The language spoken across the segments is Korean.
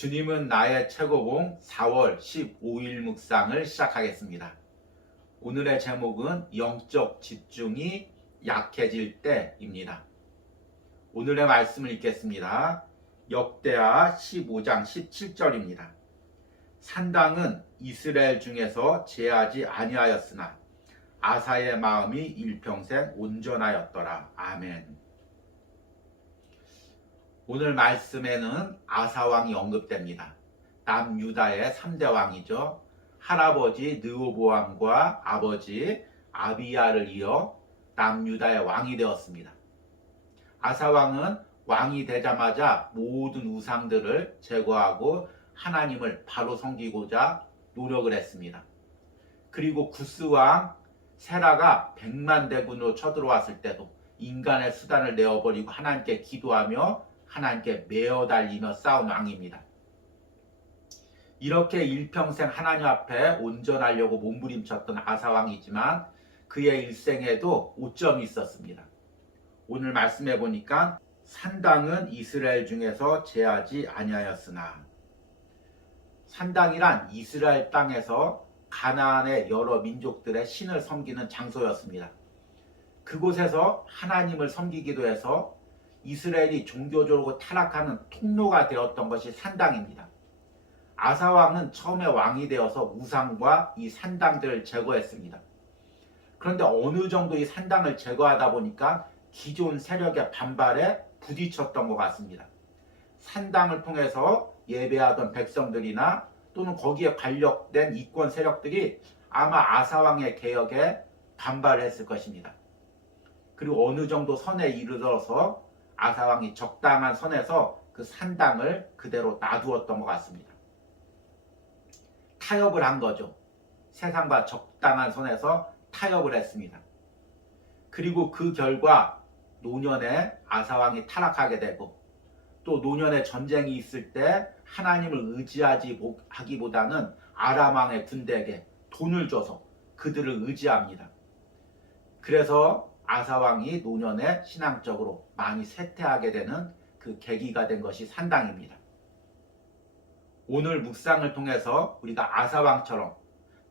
주님은 나의 최고봉 4월 15일 묵상을 시작하겠습니다. 오늘의 제목은 영적 집중이 약해질 때입니다. 오늘의 말씀을 읽겠습니다. 역대하 15장 17절입니다. 산당은 이스라엘 중에서 제하지 아니하였으나 아사의 마음이 일평생 온전하였더라. 아멘. 오늘 말씀에는 아사왕이 언급됩니다. 남유다의 3대 왕이죠. 할아버지 르호보암과 아버지 아비야를 이어 남유다의 왕이 되었습니다. 아사왕은 왕이 되자마자 모든 우상들을 제거하고 하나님을 바로 섬기고자 노력을 했습니다. 그리고 구스왕 세라가 100만 대군으로 쳐들어왔을 때도 인간의 수단을 내어버리고 하나님께 기도하며 하나님께 매어 달리며 싸운 왕입니다. 이렇게 일평생 하나님 앞에 온전하려고 몸부림쳤던 아사왕이지만 그의 일생에도 오점이 있었습니다. 오늘 말씀해 보니까 산당은 이스라엘 중에서 제하지 아니하였으나, 산당이란 이스라엘 땅에서 가나안의 여러 민족들의 신을 섬기는 장소였습니다. 그곳에서 하나님을 섬기기도 해서 이스라엘이 종교적으로 타락하는 통로가 되었던 것이 산당입니다. 아사왕은 처음에 왕이 되어서 우상과 이 산당들을 제거했습니다. 그런데 어느 정도 이 산당을 제거하다 보니까 기존 세력의 반발에 부딪혔던 것 같습니다. 산당을 통해서 예배하던 백성들이나 또는 거기에 관련된 이권 세력들이 아마 아사왕의 개혁에 반발을 했을 것입니다. 그리고 어느 정도 선에 이르러서 아사왕이 적당한 선에서 그 산당을 그대로 놔두었던 것 같습니다. 타협을 한 거죠. 세상과 적당한 선에서 타협을 했습니다. 그리고 그 결과 노년에 아사왕이 타락하게 되고, 또 노년에 전쟁이 있을 때 하나님을 의지하기보다는 아람왕의 군대에게 돈을 줘서 그들을 의지합니다. 그래서 아사왕이 노년에 신앙적으로 많이 쇠퇴하게 되는 그 계기가 된 것이 산당입니다. 오늘 묵상을 통해서 우리가 아사왕처럼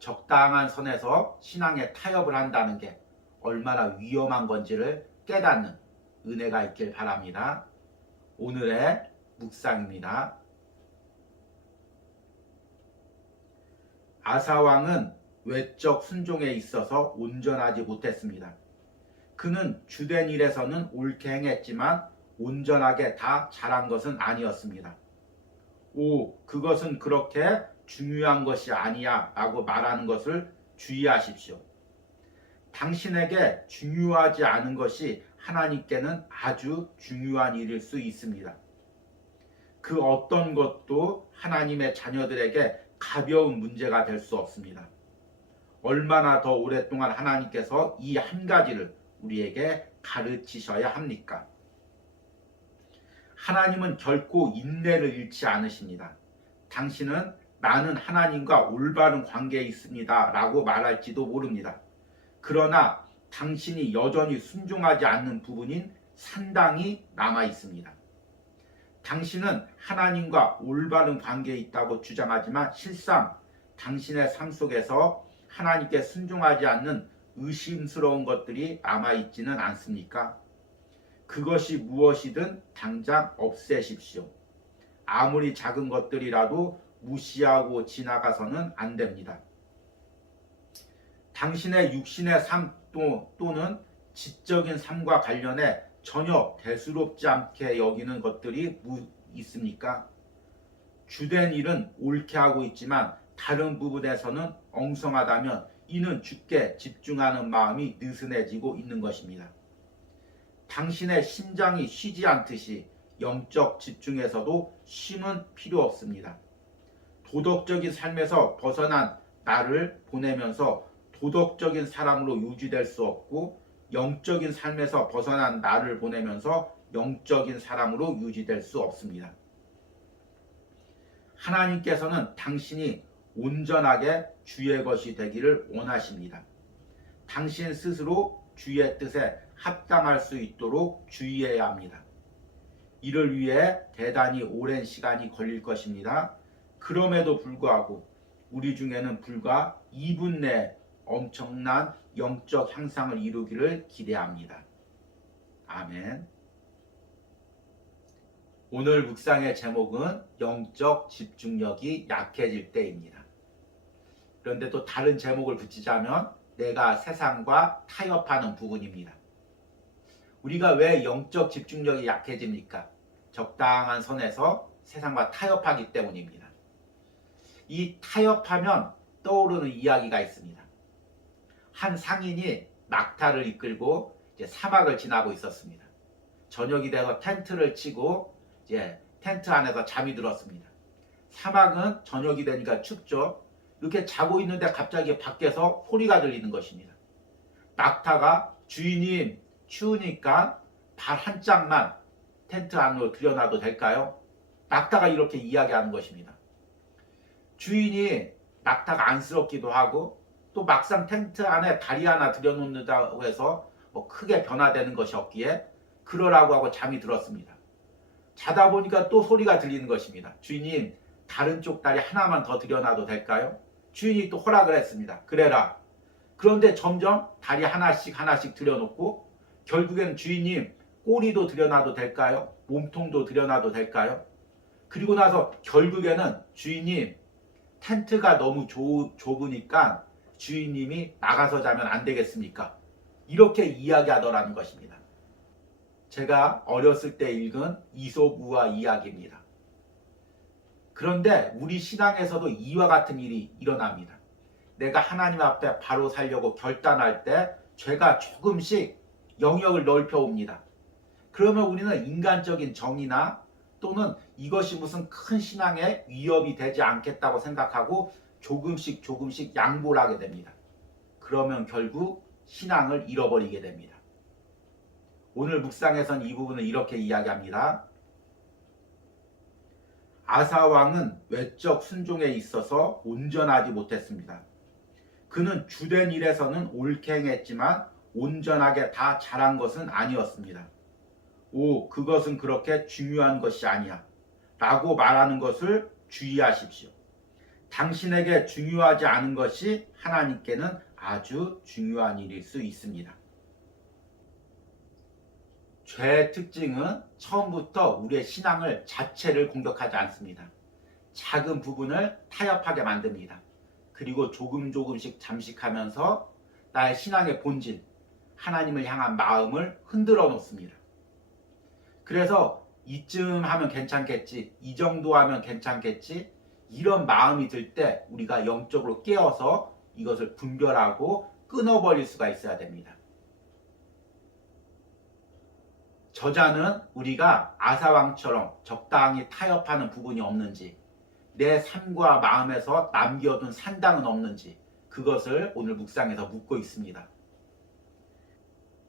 적당한 선에서 신앙에 타협을 한다는 게 얼마나 위험한 건지를 깨닫는 은혜가 있길 바랍니다. 오늘의 묵상입니다. 아사왕은 외적 순종에 있어서 온전하지 못했습니다. 그는 주된 일에서는 옳게 행했지만 온전하게 다 잘한 것은 아니었습니다. 그것은 그렇게 중요한 것이 아니야 라고 말하는 것을 주의하십시오. 당신에게 중요하지 않은 것이 하나님께는 아주 중요한 일일 수 있습니다. 그 어떤 것도 하나님의 자녀들에게 가벼운 문제가 될 수 없습니다. 얼마나 더 오랫동안 하나님께서 이 한 가지를 우리에게 가르치셔야 합니까? 하나님은 결코 인내를 잃지 않으십니다. 당신은 나는 하나님과 올바른 관계에 있습니다 라고 말할지도 모릅니다. 그러나 당신이 여전히 순종하지 않는 부분인 산당이 남아 있습니다. 당신은 하나님과 올바른 관계에 있다고 주장하지만 실상 당신의 삶 속에서 하나님께 순종하지 않는 의심스러운 것들이 남아있지는 않습니까? 그것이 무엇이든 당장 없애십시오. 아무리 작은 것들이라도 무시하고 지나가서는 안 됩니다. 당신의 육신의 삶 또는 지적인 삶과 관련해 전혀 대수롭지 않게 여기는 것들이 있습니까? 주된 일은 옳게 하고 있지만 다른 부분에서는 엉성하다면 이는 주께 집중하는 마음이 느슨해지고 있는 것입니다. 당신의 심장이 쉬지 않듯이 영적 집중에서도 쉼은 필요 없습니다. 도덕적인 삶에서 벗어난 나를 보내면서 도덕적인 사람으로 유지될 수 없고, 영적인 삶에서 벗어난 나를 보내면서 영적인 사람으로 유지될 수 없습니다. 하나님께서는 당신이 온전하게 주의 것이 되기를 원하십니다. 당신 스스로 주의 뜻에 합당할 수 있도록 주의해야 합니다. 이를 위해 대단히 오랜 시간이 걸릴 것입니다. 그럼에도 불구하고 우리 중에는 불과 2분 내에 엄청난 영적 향상을 이루기를 기대합니다. 아멘. 오늘 묵상의 제목은 영적 집중력이 약해질 때입니다. 그런데 또 다른 제목을 붙이자면 내가 세상과 타협하는 부분입니다. 우리가 왜 영적 집중력이 약해집니까? 적당한 선에서 세상과 타협하기 때문입니다. 이 타협하면 떠오르는 이야기가 있습니다. 한 상인이 낙타를 이끌고 이제 사막을 지나고 있었습니다. 저녁이 되어 텐트를 치고 이제 텐트 안에서 잠이 들었습니다. 사막은 저녁이 되니까 춥죠. 이렇게 자고 있는데 갑자기 밖에서 소리가 들리는 것입니다. 낙타가 주인님 추우니까 발 한 짝만 텐트 안으로 들여놔도 될까요? 낙타가 이렇게 이야기하는 것입니다. 주인이 낙타가 안쓰럽기도 하고 또 막상 텐트 안에 다리 하나 들여놓는다고 해서 뭐 크게 변화되는 것이 없기에 그러라고 하고 잠이 들었습니다. 자다 보니까 또 소리가 들리는 것입니다. 주인님 다른 쪽 다리 하나만 더 들여놔도 될까요? 주인이 또 허락을 했습니다. 그래라. 그런데 점점 다리 하나씩 들여놓고 결국엔 주인님 꼬리도 들여놔도 될까요? 몸통도 들여놔도 될까요? 그리고 나서 결국에는 주인님 텐트가 너무 좁으니까 주인님이 나가서 자면 안 되겠습니까? 이렇게 이야기하더라는 것입니다. 제가 어렸을 때 읽은 이솝우화 이야기입니다. 그런데 우리 신앙에서도 이와 같은 일이 일어납니다. 내가 하나님 앞에 바로 살려고 결단할 때 죄가 조금씩 영역을 넓혀 옵니다. 그러면 우리는 인간적인 정의나 또는 이것이 무슨 큰 신앙에 위협이 되지 않겠다고 생각하고 조금씩 양보를 하게 됩니다. 그러면 결국 신앙을 잃어버리게 됩니다. 오늘 묵상에선 이 부분을 이렇게 이야기합니다. 아사 왕은 외적 순종에 있어서 온전하지 못했습니다. 그는 주된 일에서는 옳게 행했지만 온전하게 다 잘한 것은 아니었습니다. 그것은 그렇게 중요한 것이 아니야 라고 말하는 것을 주의하십시오. 당신에게 중요하지 않은 것이 하나님께는 아주 중요한 일일 수 있습니다. 죄의 특징은 처음부터 우리의 신앙을 자체를 공격하지 않습니다. 작은 부분을 타협하게 만듭니다. 그리고 조금씩 잠식하면서 나의 신앙의 본질, 하나님을 향한 마음을 흔들어 놓습니다. 그래서 이쯤 하면 괜찮겠지, 이 정도 하면 괜찮겠지, 이런 마음이 들 때 우리가 영적으로 깨어서 이것을 분별하고 끊어버릴 수가 있어야 됩니다. 저자는 우리가 아사왕처럼 적당히 타협하는 부분이 없는지, 내 삶과 마음에서 남겨둔 산당은 없는지 그것을 오늘 묵상에서 묻고 있습니다.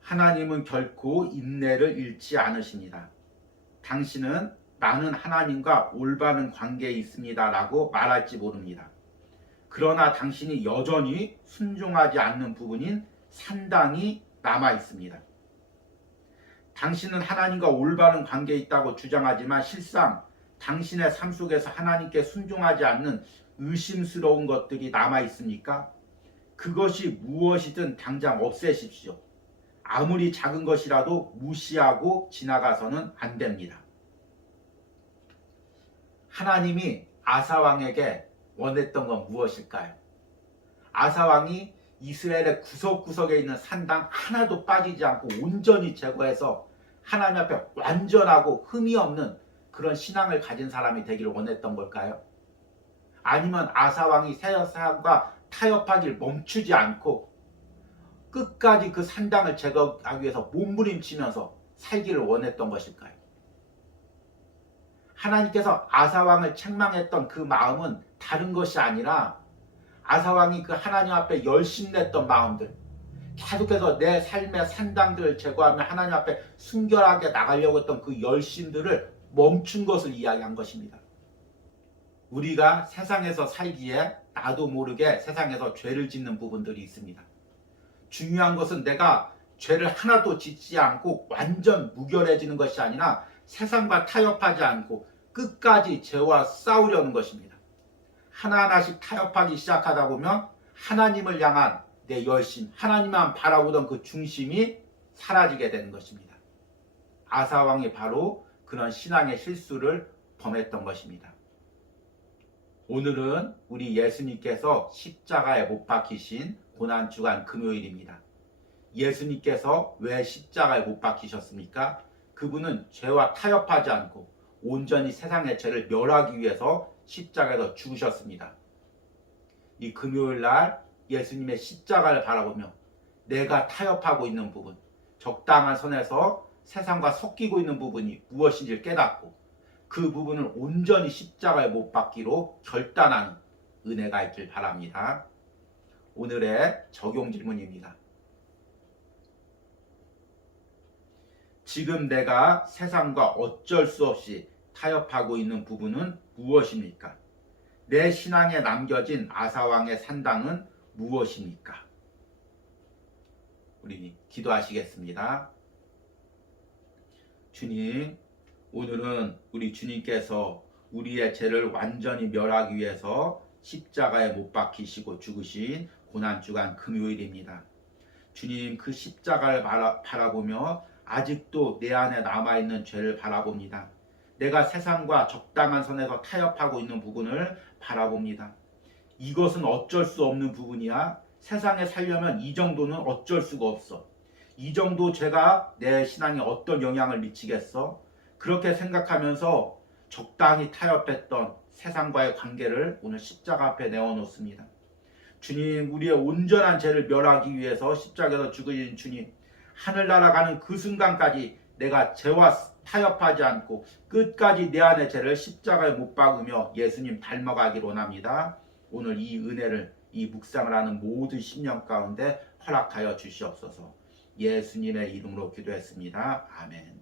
하나님은 결코 인내를 잃지 않으십니다. 당신은 나는 하나님과 올바른 관계에 있습니다 라고 말할지 모릅니다. 그러나 당신이 여전히 순종하지 않는 부분인 산당이 남아 있습니다. 당신은 하나님과 올바른 관계에 있다고 주장하지만 실상 당신의 삶 속에서 하나님께 순종하지 않는 의심스러운 것들이 남아 있습니까? 그것이 무엇이든 당장 없애십시오. 아무리 작은 것이라도 무시하고 지나가서는 안 됩니다. 하나님이 아사왕에게 원했던 건 무엇일까요? 아사왕이 이스라엘의 구석구석에 있는 산당 하나도 빠지지 않고 온전히 제거해서 하나님 앞에 완전하고 흠이 없는 그런 신앙을 가진 사람이 되기를 원했던 걸까요? 아니면 아사왕이 세상과 타협하기를 멈추지 않고 끝까지 그 산당을 제거하기 위해서 몸부림치면서 살기를 원했던 것일까요? 하나님께서 아사왕을 책망했던 그 마음은 다른 것이 아니라 아사왕이 그 하나님 앞에 열심냈던 마음들, 계속해서 내 삶의 산당들을 제거하며 하나님 앞에 순결하게 나가려고 했던 그 열심들을 멈춘 것을 이야기한 것입니다. 우리가 세상에서 살기에 나도 모르게 세상에서 죄를 짓는 부분들이 있습니다. 중요한 것은 내가 죄를 하나도 짓지 않고 완전 무결해지는 것이 아니라 세상과 타협하지 않고 끝까지 죄와 싸우려는 것입니다. 하나하나씩 타협하기 시작하다 보면 하나님을 향한 내 열심, 하나님만 바라보던 그 중심이 사라지게 되는 것입니다. 아사왕이 바로 그런 신앙의 실수를 범했던 것입니다. 오늘은 우리 예수님께서 십자가에 못 박히신 고난주간 금요일입니다. 예수님께서 왜 십자가에 못 박히셨습니까? 그분은 죄와 타협하지 않고 온전히 세상의 죄를 멸하기 위해서 십자가에서 죽으셨습니다. 이 금요일날 예수님의 십자가를 바라보며 내가 타협하고 있는 부분, 적당한 선에서 세상과 섞이고 있는 부분이 무엇인지를 깨닫고 그 부분을 온전히 십자가에 못 박기로 결단하는 은혜가 있길 바랍니다. 오늘의 적용 질문입니다. 지금 내가 세상과 어쩔 수 없이 타협하고 있는 부분은 무엇입니까? 내 신앙에 남겨진 아사왕의 산당은 무엇입니까? 우리 기도하시겠습니다. 주님, 오늘은 우리 주님께서 우리의 죄를 완전히 멸하기 위해서 십자가에 못 박히시고 죽으신 고난주간 금요일입니다. 주님, 그 십자가를 바라보며 아직도 내 안에 남아있는 죄를 바라봅니다. 내가 세상과 적당한 선에서 타협하고 있는 부분을 바라봅니다. 이것은 어쩔 수 없는 부분이야. 세상에 살려면 이 정도는 어쩔 수가 없어. 이 정도 죄가 내 신앙에 어떤 영향을 미치겠어? 그렇게 생각하면서 적당히 타협했던 세상과의 관계를 오늘 십자가 앞에 내어놓습니다. 주님, 우리의 온전한 죄를 멸하기 위해서 십자가에서 죽으신 주님, 하늘나라 가는 그 순간까지 내가 죄와 타협하지 않고 끝까지 내 안의 죄를 십자가에 못 박으며 예수님 닮아가기를 원합니다. 오늘 이 은혜를, 이 묵상을 하는 모든 심령 가운데 허락하여 주시옵소서. 예수님의 이름으로 기도했습니다. 아멘.